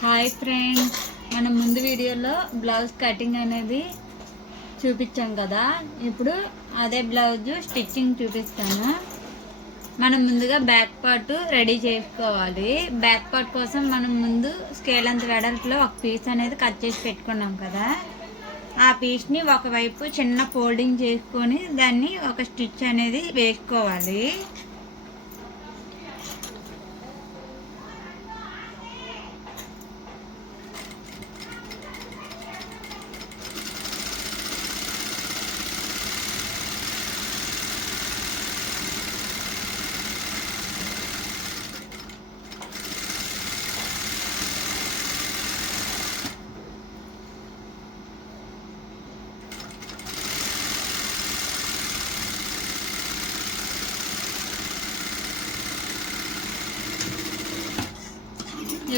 Hi friends, మనం ముందు వీడియోలో బ్లౌజ్ కటింగ్ అనేది చూపించాం కదా. ఇప్పుడు అదే బ్లౌజ్ స్టిచ్చింగ్ చూపిస్తాను. మనం ముందుగా బ్యాక్ పార్ట్ రెడీ చేసుకోవాలి. బ్యాక్ పార్ట్ కోసం మనం ముందు స్కేల్ అంత వెడల్పులో ఒక పీస్ అనేది కట్ చేసి పెట్టుకున్నాం కదా. ఆ పీస్ని ఒకవైపు చిన్న ఫోల్డింగ్ చేసుకొని దాన్ని ఒక స్టిచ్ అనేది వేసుకోవాలి.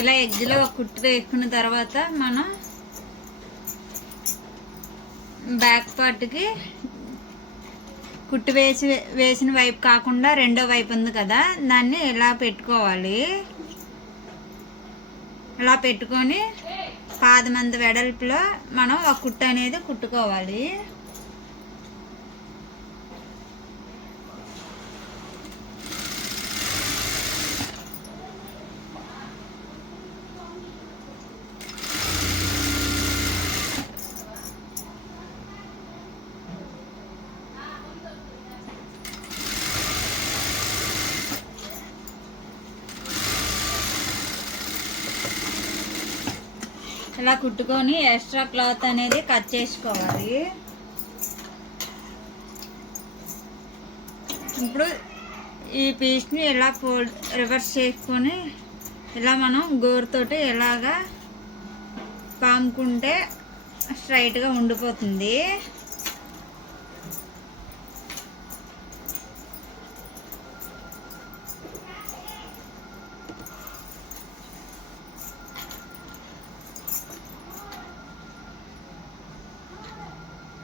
ఇలా ఎడ్జ్లో ఒక కుట్టు వేసుకున్న తర్వాత మనం బ్యాక్ పార్ట్కి కుట్టు వేసిన వైపు కాకుండా రెండో వైపు ఉంది కదా, దాన్ని ఇలా పెట్టుకోవాలి. ఇలా పెట్టుకొని పాదమంత వెడల్పులో మనం ఒక కుట్టు అనేది కుట్టుకోవాలి. ఇలా కుట్టుకొని ఎక్స్ట్రా క్లాత్ అనేది కట్ చేసుకోవాలి. ఇప్పుడు ఈ పీస్ని ఇలా రివర్స్ చేసుకొని ఇలా మనం గోరుతోటి ఇలాగా పాముకుంటే స్ట్రైట్గా ఉండిపోతుంది.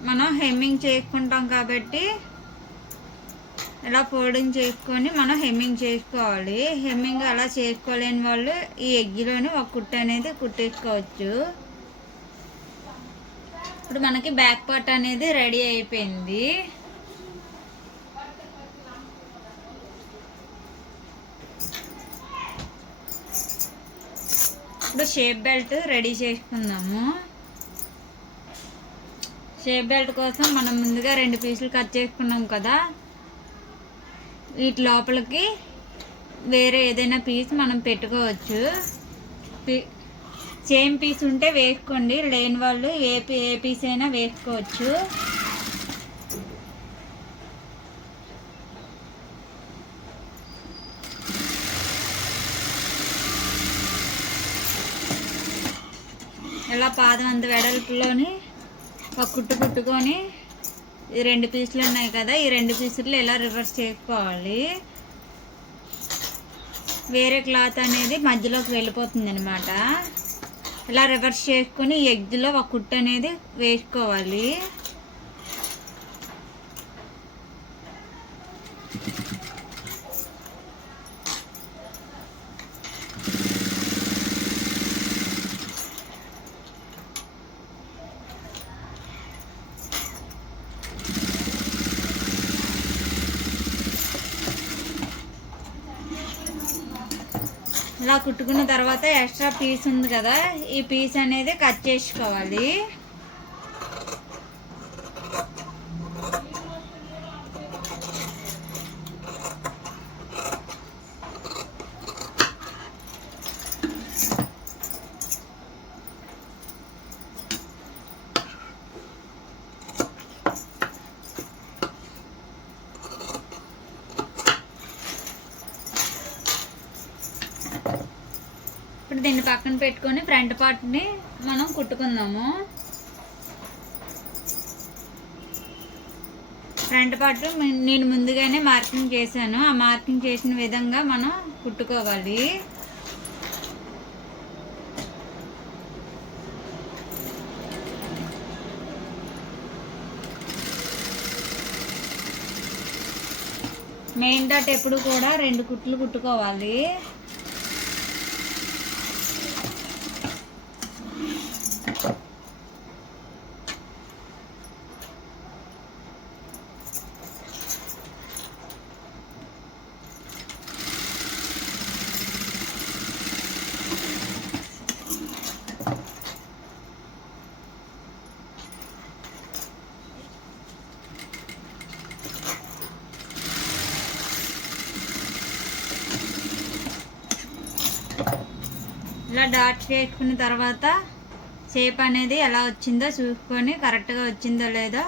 మనం హెమ్మింగ్ చేసుకుంటాం కాబట్టి ఇలా ఫోల్డింగ్ చేసుకొని మనం హెమ్మింగ్ చేసుకోవాలి. హెమ్మింగ్ అలా చేసుకోలేని వాళ్ళు ఈ ఎగ్గిలోని ఒక కుట్టు అనేది కుట్టేసుకోవచ్చు. ఇప్పుడు మనకి బ్యాక్ పార్ట్ అనేది రెడీ అయిపోయింది. ఇప్పుడు షేప్ బెల్ట్ రెడీ చేసుకుందాము. షేప్ బెల్ట్ కోసం మనం ముందుగా 2 పీసులు కట్ చేసుకున్నాం కదా, వీటి లోపలికి వేరే ఏదైనా పీస్ మనం పెట్టుకోవచ్చు. సేమ్ పీస్ ఉంటే వేసుకోండి, లేని వాళ్ళు ఏ పీస్ అయినా వేసుకోవచ్చు. ఇలా పాదం అంత వెడల్పులోని ఒక కుట్టు కుట్టుకొని ఈ 2 పీసులు ఉన్నాయి కదా, ఈ 2 పీసులు ఇలా రివర్స్ చేసుకోవాలి. వేరే క్లాత్ అనేది మధ్యలోకి వెళ్ళిపోతుంది అనమాట. ఇలా రివర్స్ చేసుకొని ఈ ఎగ్జ్లో ఒక కుట్టు అనేది వేసుకోవాలి. ఇలా కుట్టుకున్న తర్వాత ఎక్స్ట్రా పీస్ ఉంది కదా, ఈ పీస్ అనేది కట్ చేసుకోవాలి. ఇప్పుడు దీన్ని పక్కన పెట్టుకొని ఫ్రంట్ పార్ట్ని మనం కుట్టుకుందాము. ఫ్రంట్ పార్ట్ నేను ముందుగానే మార్కింగ్ చేశాను. ఆ మార్కింగ్ చేసిన విధంగా మనం కుట్టుకోవాలి. మెయిన్ డాట్ ఎప్పుడు కూడా 2 కుట్లు కుట్టుకోవాలి. ఇలా డాట్స్ వేసుకున్న తర్వాత షేప్ అనేది ఎలా వచ్చిందో చూసుకొని కరెక్ట్గా వచ్చిందో లేదో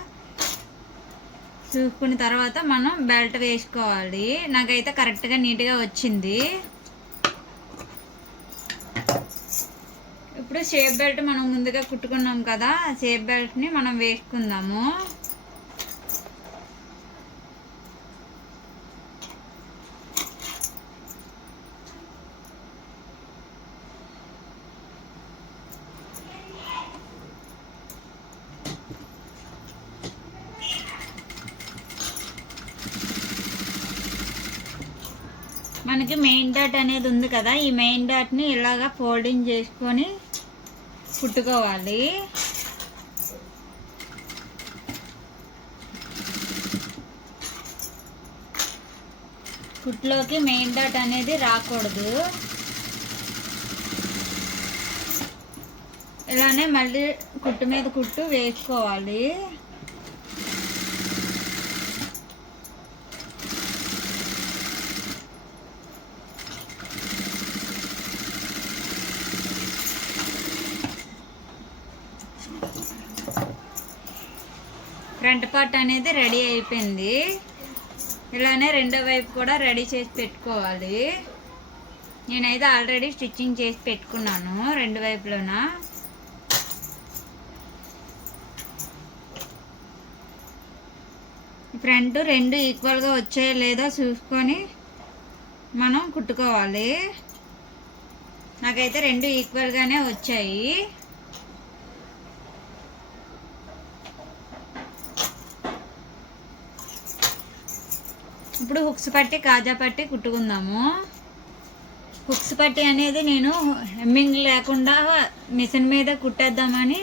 చూసుకున్న తర్వాత మనం బెల్ట్ వేసుకోవాలి. నాకైతే కరెక్ట్గా నీట్గా వచ్చింది. ఇప్పుడు షేప్ బెల్ట్ మనం ముందుగా కుట్టుకున్నాం కదా, షేప్ బెల్ట్ని మనం వేసుకుందాము. మనకి మెయిన్ డాట్ అనేది ఉంది కదా, ఈ మెయిన్ డాట్ని ఇలాగా ఫోల్డింగ్ చేసుకొని కుట్టుకోవాలి. కుట్లోకి మెయిన్ డాట్ అనేది రాకూడదు. ఇలానే మళ్ళీ కుట్టు మీద కుట్టు వేసుకోవాలి. ఫ్రంట్ పార్ట్ అనేది రెడీ అయిపోయింది. ఇలానే రెండో వైపు కూడా రెడీ చేసి పెట్టుకోవాలి. నేనైతే ఆల్రెడీ స్టిచ్చింగ్ చేసి పెట్టుకున్నాను రెండు వైపులోన. ఫ్రంట్ రెండు ఈక్వల్గా వచ్చాయో లేదో చూసుకొని మనం కుట్టుకోవాలి. నాకైతే రెండు ఈక్వల్గానే వచ్చాయి. ఇప్పుడు హుక్స్ పట్టి కాజా పట్టి కుట్టుకుందాము. హుక్స్ పట్టి అనేది నేను హెమ్మింగ్ లేకుండా మిషన్ మీద కుట్టేద్దామని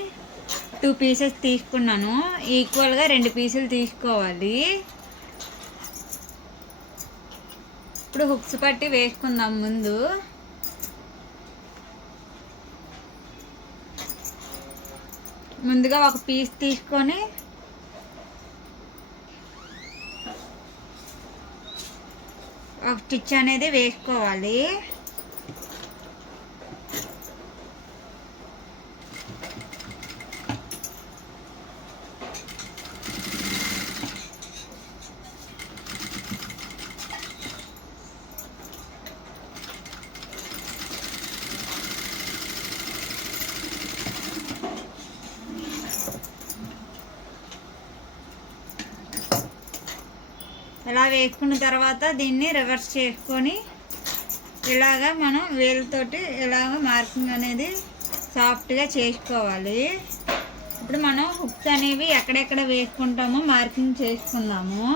2 పీసెస్ తీసుకున్నాను. ఈక్వల్గా 2 పీసులు తీసుకోవాలి. ఇప్పుడు హుక్స్ పట్టి వేసుకుందాం. ముందు ముందుగా ఒక పీస్ తీసుకొని ఒక స్టిచ్ అనేది వేసుకోవాలి. ఇలా వేసుకున్న తర్వాత దీన్ని రివర్స్ చేసుకొని ఇలాగా మనం వేలుతోటి ఇలాగ మార్కింగ్ అనేది సాఫ్ట్గా చేసుకోవాలి. ఇప్పుడు మనం హుక్స్ అనేవి ఎక్కడెక్కడ వేసుకుంటామో మార్కింగ్ చేసుకుందాము.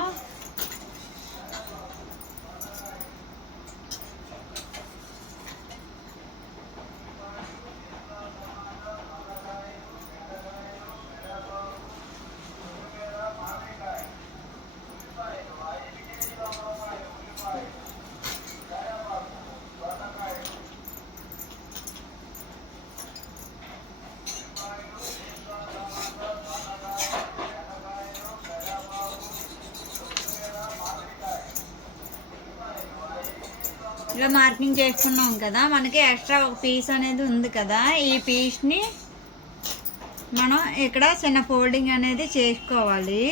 ఇలా మార్కింగ్ చేసుకున్నాం కదా, మనకి ఎక్స్ట్రా ఒక పీస్ అనేది ఉంది కదా, ఈ పీస్ని మనం ఇక్కడ చిన్న ఫోల్డింగ్ అనేది చేసుకోవాలి.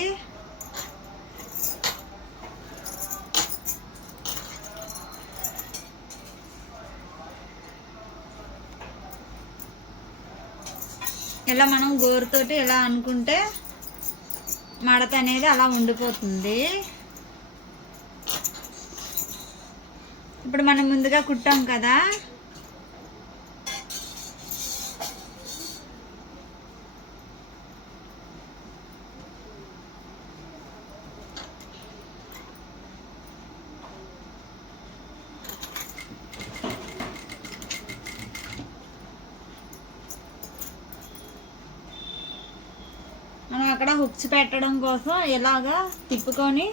ఇలా మనం గోరుతోటి ఇలా అనుకుంటే మడత అనేది అలా ఉండిపోతుంది. ఇప్పుడు మనం ముందుగా కుట్టాం కదా, అక్కడ హుక్స్ పెట్టడం కోసం ఇలాగా తిప్పుకొని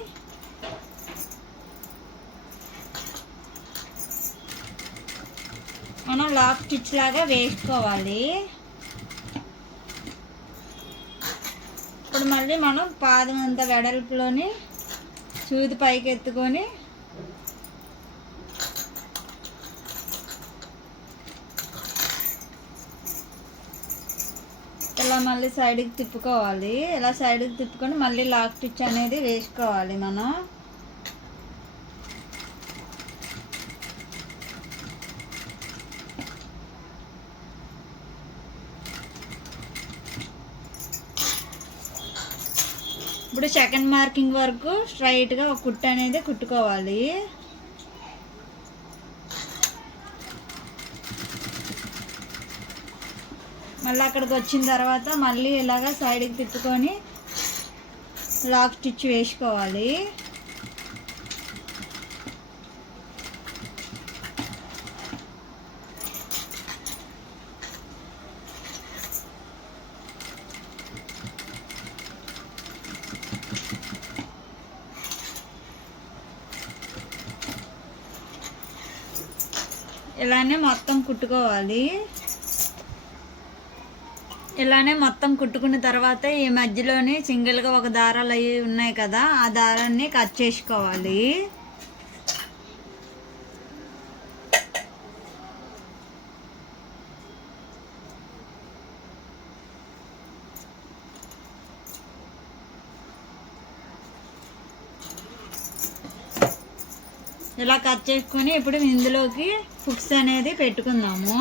మనం లాక్ స్టిచ్ లాగా వేసుకోవాలి. ఇప్పుడు మళ్ళీ మనం పాదం అంత వెడల్పులోని సూది పైకి ఎత్తుకొని ఇలా మళ్ళీ సైడ్కి తిప్పుకోవాలి. ఇలా సైడ్కి తిప్పుకొని మళ్ళీ లాక్ స్టిచ్ అనేది వేసుకోవాలి మనం. ఇప్పుడు సెకండ్ మార్కింగ్ వరకు స్ట్రైట్గా ఒక కుట్టు అనేది కుట్టుకోవాలి. మళ్ళీ అక్కడికి వచ్చిన తర్వాత మళ్ళీ ఇలాగ సైడ్కి తిప్పుకొని లాక్ స్టిచ్ వేసుకోవాలి. ఇలానే మొత్తం కుట్టుకోవాలి. ఇలానే మొత్తం కుట్టుకున్న తర్వాత ఈ మధ్యలోని సింగిల్గా ఒక దారాలు అవి ఉన్నాయి కదా, ఆ దారాన్ని కట్ చేసుకోవాలి. ఇలా కట్ చేసుకొని ఇప్పుడు ఇందులోకి హుక్స్ అనేది పెట్టుకుందాము.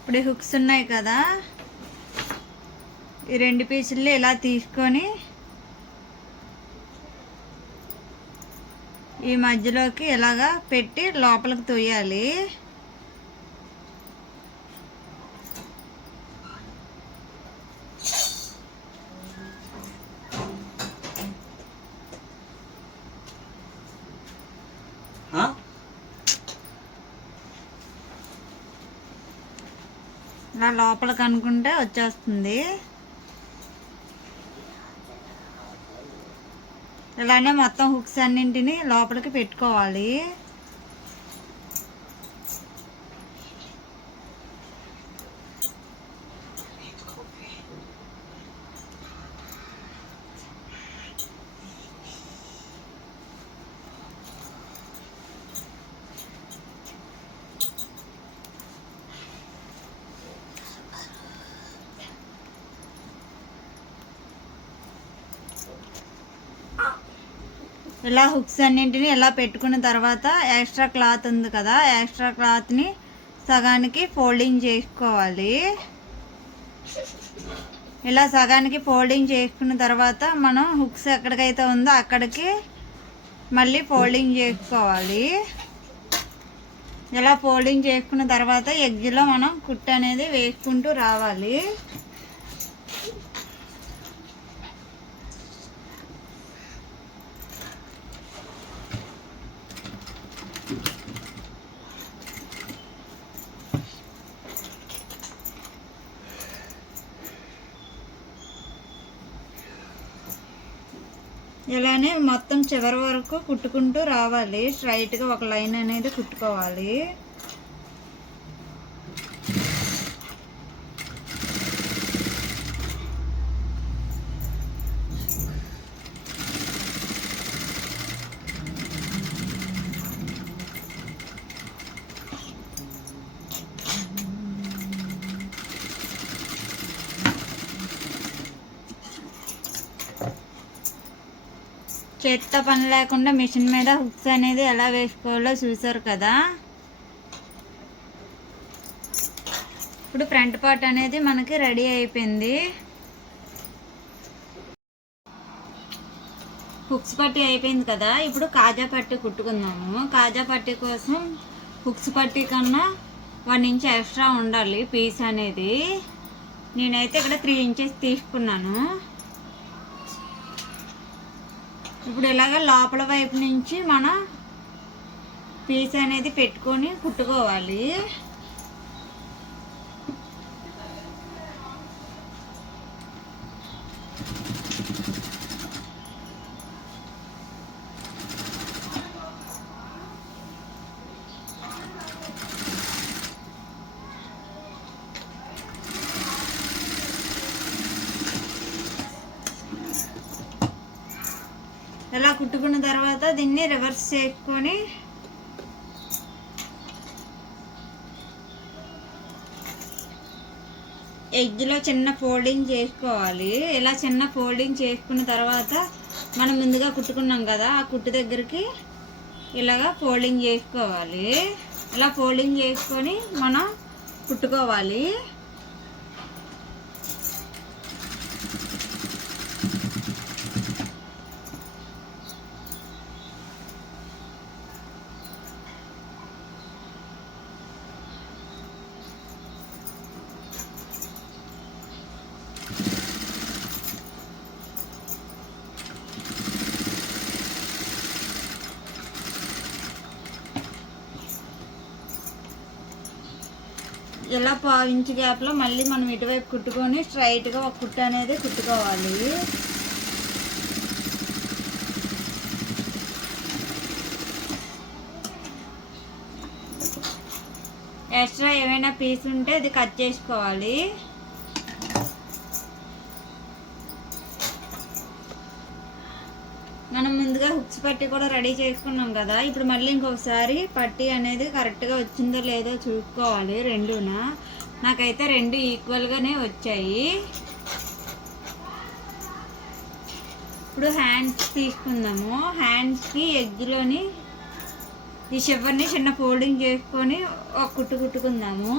ఇప్పుడు హుక్స్ ఉన్నాయి కదా, ఈ 2 పీసులు ఇలా తీసుకొని ఈ మధ్యలోకి ఇలాగా పెట్టి లోపలికి తొయ్యాలి. ఇలా లోపలికి అనుకుంటే వచ్చేస్తుంది. ఇలానే మొత్తం హుక్స్ అన్నింటినీ లోపలికి పెట్టుకోవాలి. ఇలా హుక్స్ అన్నింటినీ ఇలా పెట్టుకున్న తర్వాత ఎక్స్ట్రా క్లాత్ ఉంది కదా, ఎక్స్ట్రా క్లాత్ని సగానికి ఫోల్డింగ్ చేసుకోవాలి. ఇలా సగానికి ఫోల్డింగ్ చేసుకున్న తర్వాత మనం హుక్స్ ఎక్కడికైతే ఉందో అక్కడికి మళ్ళీ ఫోల్డింగ్ చేసుకోవాలి. ఇలా ఫోల్డింగ్ చేసుకున్న తర్వాత ఎడ్జ్లో మనం కుట్టు అనేది వేసుకుంటూ రావాలి. ఇలానే మొత్తం చివరి వరకు కుట్టుకుంటూ రావాలి. స్ట్రైట్గా ఒక లైన్ అనేది కుట్టుకోవాలి. చేత్తో పని లేకుండా మిషన్ మీద హుక్స్ అనేది ఎలా వేసుకోవాలో చూసారు కదా. ఇప్పుడు ఫ్రంట్ పార్ట్ అనేది మనకి రెడీ అయిపోయింది. హుక్స్ పట్టీ అయిపోయింది కదా, ఇప్పుడు కాజా పట్టీ కుట్టుకుందాము. కాజా పట్టీ కోసం హుక్స్ పట్టీ కన్నా 1 ఇంచ్ ఎక్స్ట్రా ఉండాలి పీస్ అనేది. నేనైతే ఇక్కడ 3 ఇంచెస్ తీసుకున్నాను. ఇప్పుడు ఇలాగ లోపల వైపు నుంచి మనం పీస్ అనేది పెట్టుకొని కుట్టుకోవాలి. ఇలా కుట్టుకున్న తర్వాత దీన్ని రివర్స్ చేసుకొని ఎడ్జ్లో చిన్న ఫోల్డింగ్ చేసుకోవాలి. ఇలా చిన్న ఫోల్డింగ్ చేసుకున్న తర్వాత మనం ముందుగా కుట్టుకున్నాం కదా, ఆ కుట్టు దగ్గరికి ఇలాగా ఫోల్డింగ్ చేసుకోవాలి. ఇలా ఫోల్డింగ్ చేసుకొని మనం కుట్టుకోవాలి. ఇలా పావించి గ్యాప్లో మళ్ళీ మనం ఇటువైపు కుట్టుకొని స్ట్రైట్గా ఒక కుట్టు అనేది కుట్టుకోవాలి. ఎక్స్ట్రా ఏమైనా పీస్ ఉంటే అది కట్ చేసుకోవాలి. మనం ముందుగా హుక్స్ పట్టి కూడా రెడీ చేసుకున్నాం కదా, ఇప్పుడు మళ్ళీ ఇంకొకసారి పట్టి అనేది కరెక్ట్గా వచ్చిందో లేదో చూసుకోవాలి. రెండునా నాకైతే రెండు ఈక్వల్గానే వచ్చాయి. ఇప్పుడు హ్యాండ్స్ తీసుకుందాము. హ్యాండ్స్కి ఎగ్లోని ఈ షివర్ని చిన్న ఫోల్డింగ్ చేసుకొని ఒక కుట్టు కుట్టుకుందాము.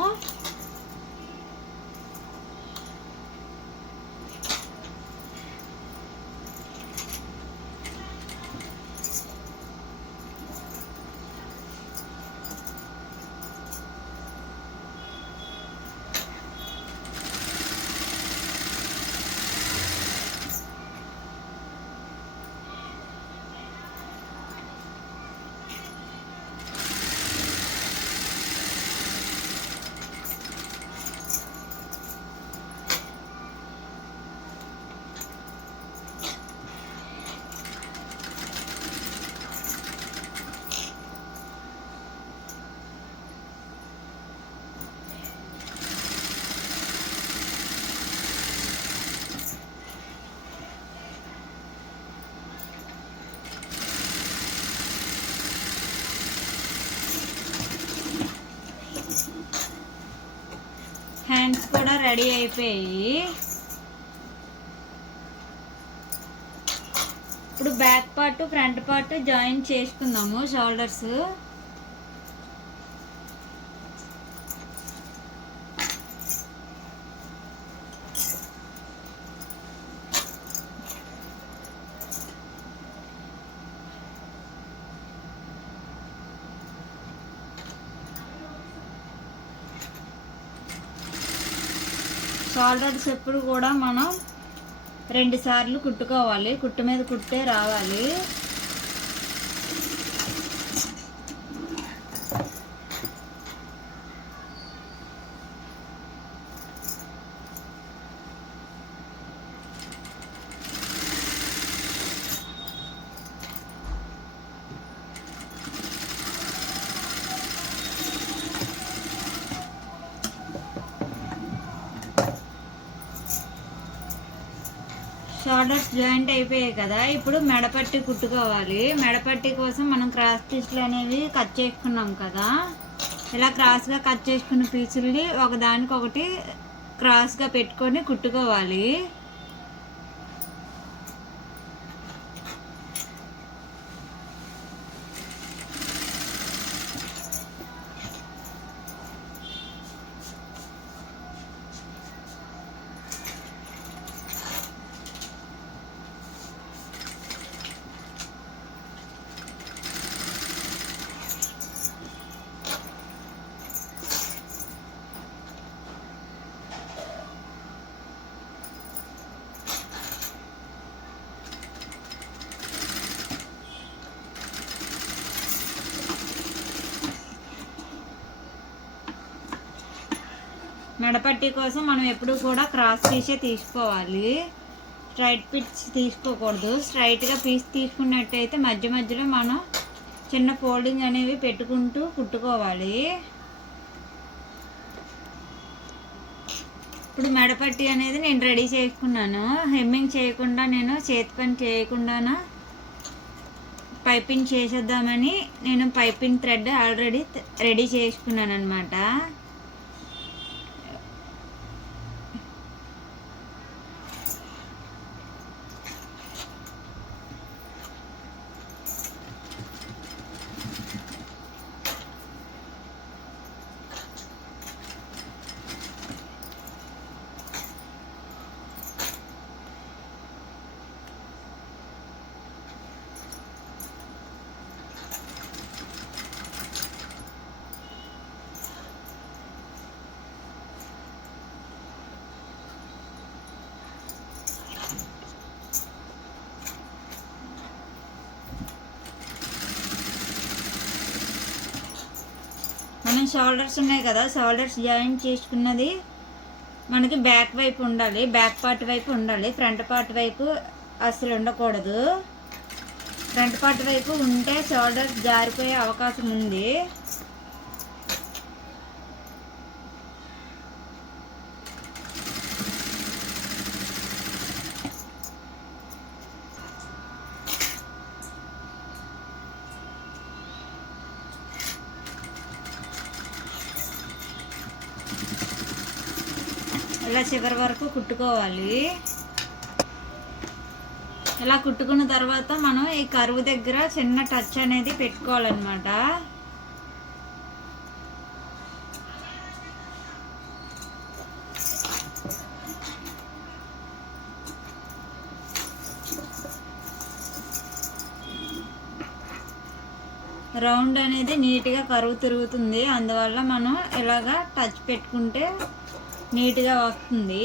హ్యాండ్స్ కూడా రెడీ అయిపోయాయి. ఇప్పుడు back part front part join చేసుకుందాము. షోల్డర్స్ షోల్డర్స్ ఎప్పుడు కూడా మనం 2 సార్లు కుట్టుకోవాలి. కుట్టు మీద కుట్టే రావాలి. షోల్డర్స్ జాయింట్ అయిపోయాయి కదా, ఇప్పుడు మెడపట్టి కుట్టుకోవాలి. మెడపట్టి కోసం మనం క్రాస్ పీసులు అనేవి కట్ చేసుకున్నాం కదా, ఇలా క్రాస్గా కట్ చేసుకున్న పీసుల్ని ఒకదానికొకటి క్రాస్గా పెట్టుకొని కుట్టుకోవాలి. మెడపట్టి కోసం మనం ఎప్పుడు కూడా క్రాస్ పీసే తీసుకోవాలి. స్ట్రైట్ పీస్ తీసుకోకూడదు. స్ట్రైట్గా పీస్ తీసుకున్నట్టయితే మధ్య మధ్యలో మనం చిన్న ఫోల్డింగ్ అనేవి పెట్టుకుంటూ కుట్టుకోవాలి. ఇప్పుడు మెడపట్టి అనేది నేను రెడీ చేసుకున్నాను. హెమ్మింగ్ చేయకుండా, నేను చేతి పని చేయకుండా పైపింగ్ చేసేద్దామని నేను పైపింగ్ థ్రెడ్ ఆల్రెడీ రెడీ చేసుకున్నాను అనమాట. మనం షోల్డర్స్ ఉన్నాయి కదా, షోల్డర్స్ జాయింట్ చేసుకున్నది మనకి బ్యాక్ వైపు ఉండాలి, బ్యాక్ పార్ట్ వైపు ఉండాలి. ఫ్రంట్ పార్ట్ వైపు అసలు ఉండకూడదు. ఫ్రంట్ పార్ట్ వైపు ఉంటే షోల్డర్స్ జారిపోయే అవకాశం ఉంది. ఇలా చివరి వరకు కుట్టుకోవాలి. ఇలా కుట్టుకున్న తర్వాత మనం ఈ కరువు దగ్గర చిన్న టచ్ అనేది పెట్టుకోవాలన్నమాట. రౌండ్ అనేది నీట్గా కరువు తిరుగుతుంది, అందువల్ల మనం ఇలాగా టచ్ పెట్టుకుంటే నీట్గా వస్తుంది.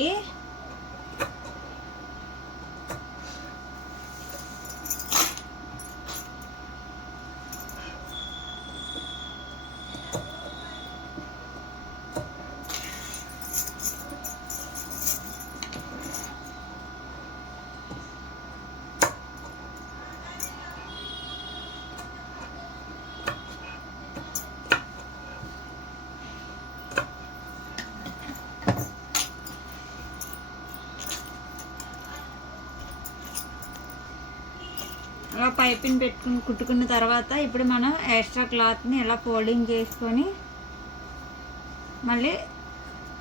అలా పైపింగ్ పెట్టుకుని కుట్టుకున్న తర్వాత ఇప్పుడు మనం ఎక్స్ట్రా క్లాత్ని ఇలా ఫోల్డింగ్ చేసుకొని మళ్ళీ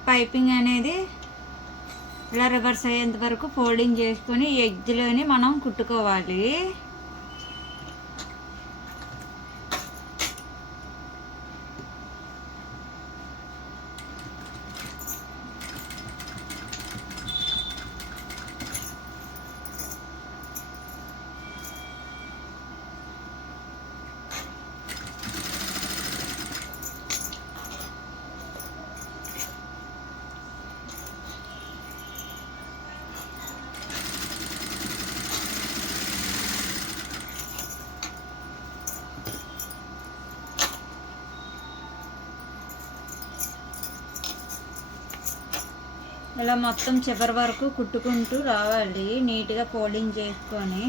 పైపింగ్ అనేది ఇలా రివర్స్ అయ్యేంత వరకు ఫోల్డింగ్ చేసుకొని ఎడ్జ్లోని మనం కుట్టుకోవాలి. ఇలా మొత్తం చివరి వరకు కుట్టుకుంటూ రావాలి, నీట్గా ఫోల్డింగ్ చేసుకొని.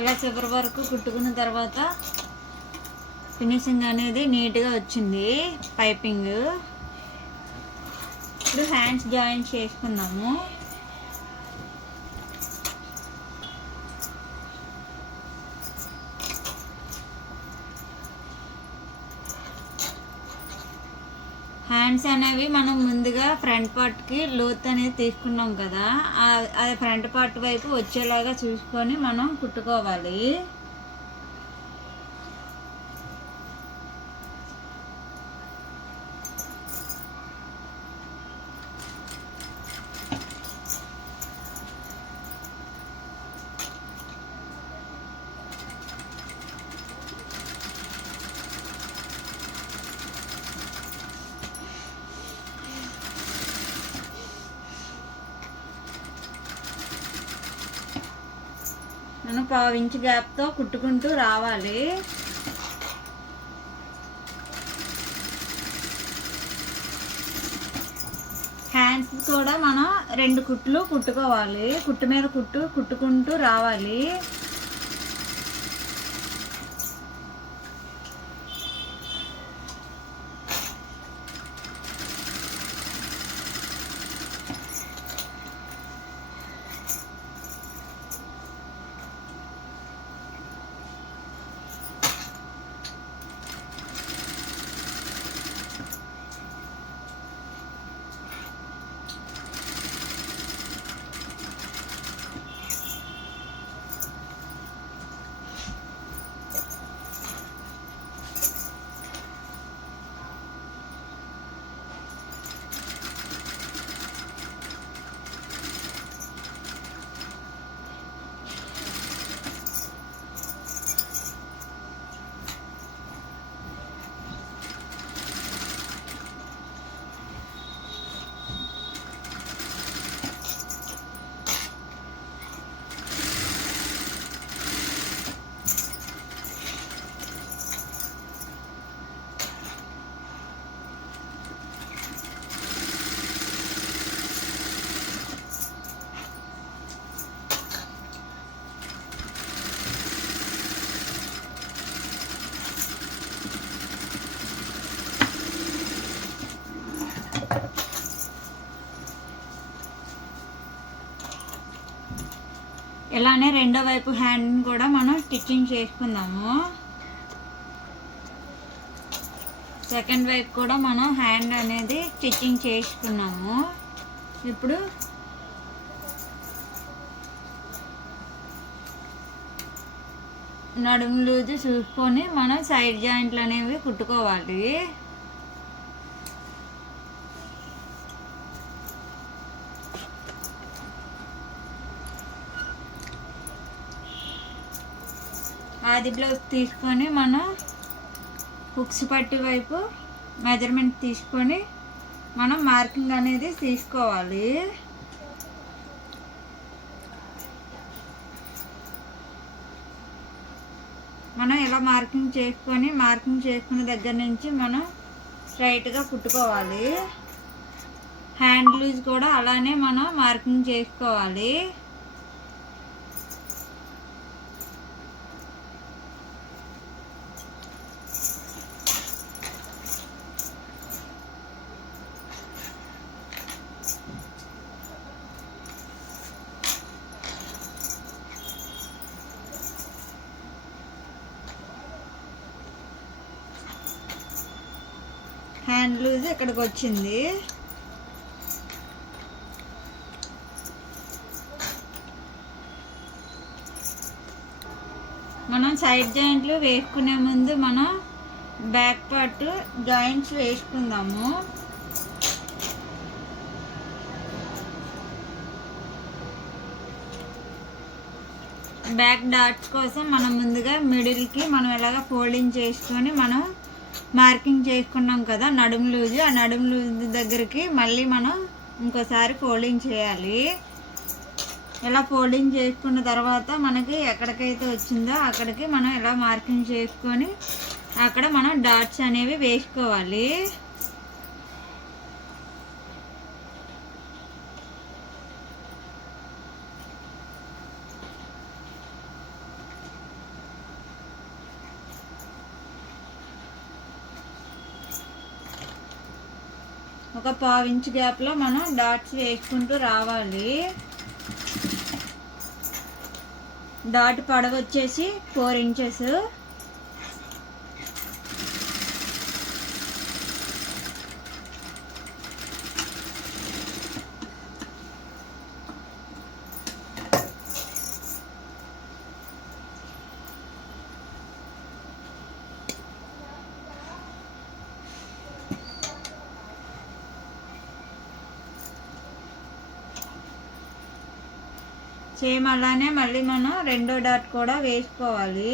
ఇలా చివరి వరకు కుట్టుకున్న తర్వాత ఫినిషింగ్ అనేది నీట్గా వచ్చింది పైపింగ్. ఇప్పుడు హ్యాండ్స్ జాయిన్ చేసుకుందాము. హ్యాండ్స్ అనేవి మనం ముందుగా ఫ్రంట్ పార్ట్కి లోత్ అనేది తీసుకున్నాం కదా, అది ఫ్రంట్ పార్ట్ వైపు వచ్చేలాగా చూసుకొని మనం కుట్టుకోవాలి. మనం 1/2 ఇంచ్ గ్యాప్తో కుట్టుకుంటూ రావాలి. హ్యాండ్స్ కూడా మనం 2 కుట్లు కుట్టుకోవాలి, కుట్టు మీద కుట్టు కుట్టుకుంటూ రావాలి. ఇలానే రెండో వైపు హ్యాండ్ని కూడా మనం స్టిచ్చింగ్ చేసుకుందాము. సెకండ్ వైపు కూడా మనం హ్యాండ్ అనేది స్టిచ్చింగ్ చేసుకున్నాము. ఇప్పుడు నడుము లూజు చూసుకొని మనం సైడ్ జాయింట్లు అనేవి కుట్టుకోవాలి. ఆది బ్లౌజ్ తీసుకొని మనం హుక్స్ పట్టి వైపు మెజర్మెంట్ తీసుకొని మనం మార్కింగ్ అనేది తీసుకోవాలి. మనం ఇలా మార్కింగ్ చేసుకున్న దగ్గర నుంచి మనం స్ట్రైట్గా కుట్టుకోవాలి. హ్యాండ్ లూజ్ కూడా అలానే మనం మార్కింగ్ చేసుకోవాలి. హ్యాండ్ లూజ్ ఇక్కడికి వచ్చింది. మనం సైడ్ జాయింట్లు వేసుకునే ముందు మనం బ్యాక్ పార్ట్ జాయింట్స్ వేసుకుందాము. బ్యాక్ డాట్స్ కోసం మనం ముందుగా మిడిల్కి మనం ఎలాగ ఫోల్డింగ్ చేసుకొని మనం మార్కింగ్ చేసుకున్నాం కదా నడుము లూజు, ఆ నడుము లూజు దగ్గరికి మళ్ళీ మనం ఇంకోసారి ఫోల్డింగ్ చేయాలి. ఇలా ఫోల్డింగ్ చేసుకున్న తర్వాత మనకి ఎక్కడికైతే వచ్చిందో అక్కడికి మనం ఇలా మార్కింగ్ చేసుకొని అక్కడ మనం డాట్స్ అనేవి వేసుకోవాలి. ఒక 1/2 ఇంచ్ గ్యాప్లో మనం డాట్స్ వేసుకుంటూ రావాలి. డాట్ పొడవు వచ్చేసి 4 ఇంచెస్. సేమ్ అలానే మళ్ళీ మనం రెండో డాట్ కూడా వేసుకోవాలి.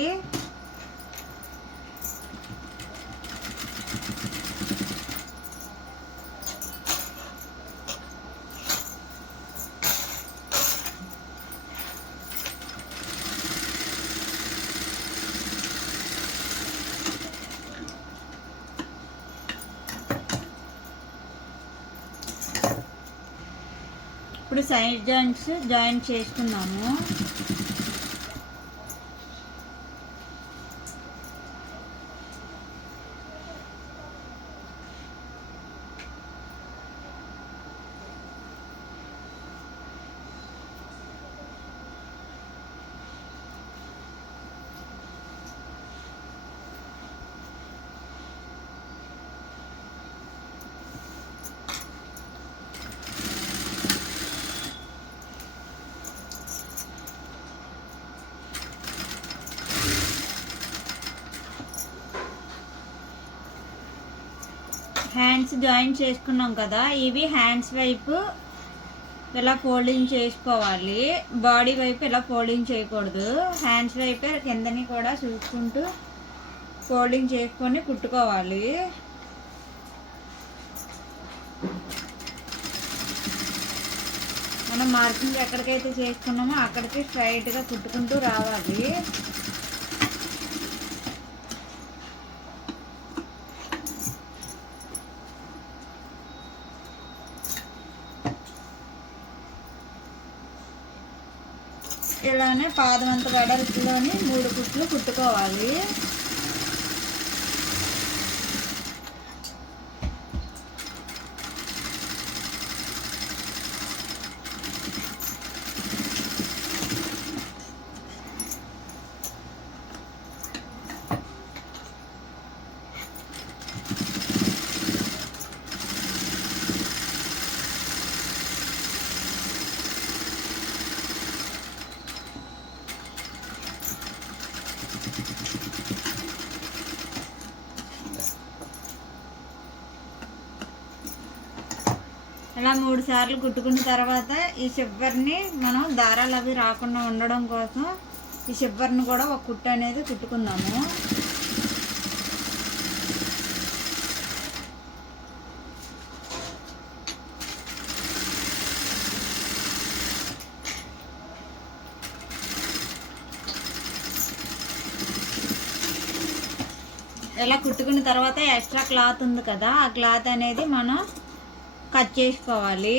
ఇప్పుడు సైడ్ జాయింట్ చేసుకుందాము. హ్యాండ్స్ జాయిన్ చేసుకున్నాం కదా, ఇవి హ్యాండ్స్ వైపు ఇలా ఫోల్డింగ్ చేసుకోవాలి. బాడీ వైపు ఇలా ఫోల్డింగ్ చేయకూడదు. హ్యాండ్స్ వైపే కిందని కూడా చూసుకుంటూ ఫోల్డింగ్ చేసుకొని కుట్టుకోవాలి. మనం మార్కింగ్ ఎక్కడికైతే చేసుకున్నామో అక్కడికి స్ట్రైట్గా కుట్టుకుంటూ రావాలి. ఇలానే పాదమంత వెడల్పులోని 3 కుట్లు కుట్టుకోవాలి. ఇలా 3 సార్లు కుట్టుకున్న తర్వాత ఈ చివరిని మనం దారాలు అవి రాకుండా ఉండడం కోసం ఈ చివరిని కూడా ఒక కుట్టు అనేది కుట్టుకుందాము. ఇలా కుట్టుకున్న తర్వాత ఎక్స్ట్రా క్లాత్ ఉంది కదా, ఆ క్లాత్ అనేది మనం కట్ చేసుకోవాలి.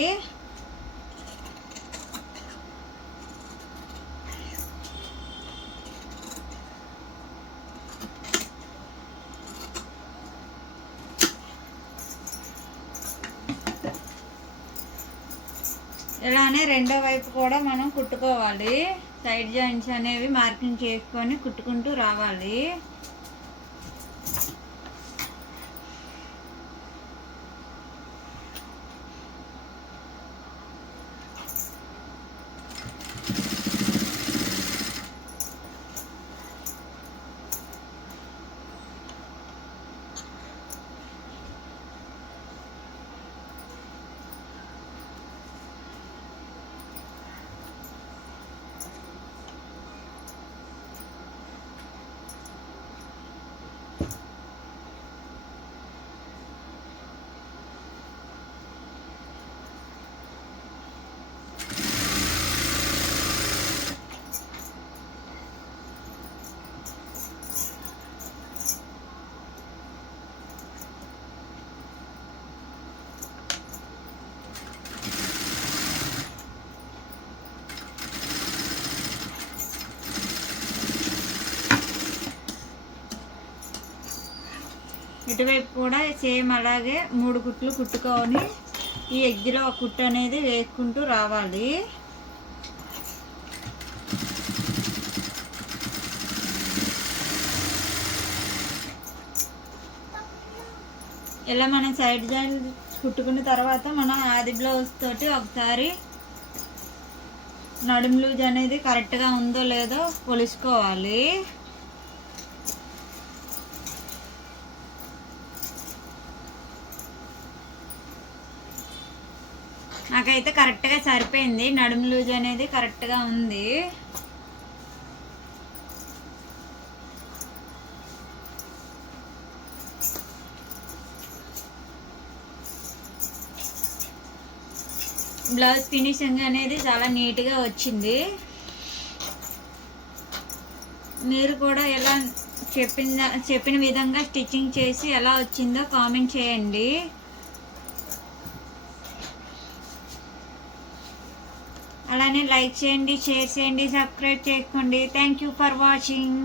ఇలానే రెండో వైపు కూడా మనం కుట్టుకోవాలి. సైడ్ జాయింట్స్ అనేవి మార్కింగ్ చేసుకొని కుట్టుకుంటూ రావాలి. ఇటువైపు కూడా సేమ్ అలాగే 3 కుట్లు కుట్టుకొని ఈ ఎడ్జ్లో ఒక కుట్టు అనేది వేసుకుంటూ రావాలి. ఇలా మనం సైడ్ జాయింట్ కుట్టుకున్న తర్వాత మనం ఆది బ్లౌజ్ తోటి ఒకసారి నడుము లూజ్ అనేది కరెక్ట్గా ఉందో లేదో కొలుసుకోవాలి. నాకైతే కరెక్ట్గా సరిపోయింది, నడుము లూజ్ అనేది కరెక్ట్గా ఉంది. బ్లౌజ్ ఫినిషింగ్ అనేది చాలా నీట్గా వచ్చింది. మీరు కూడా ఎలా చెప్పిన విధంగా స్టిచ్చింగ్ చేసి ఎలా వచ్చిందో కామెంట్ చేయండి. అలానే లైక్ చేయండి, షేర్ చేయండి, సబ్స్క్రైబ్ చేసుకోండి. Thank you for watching.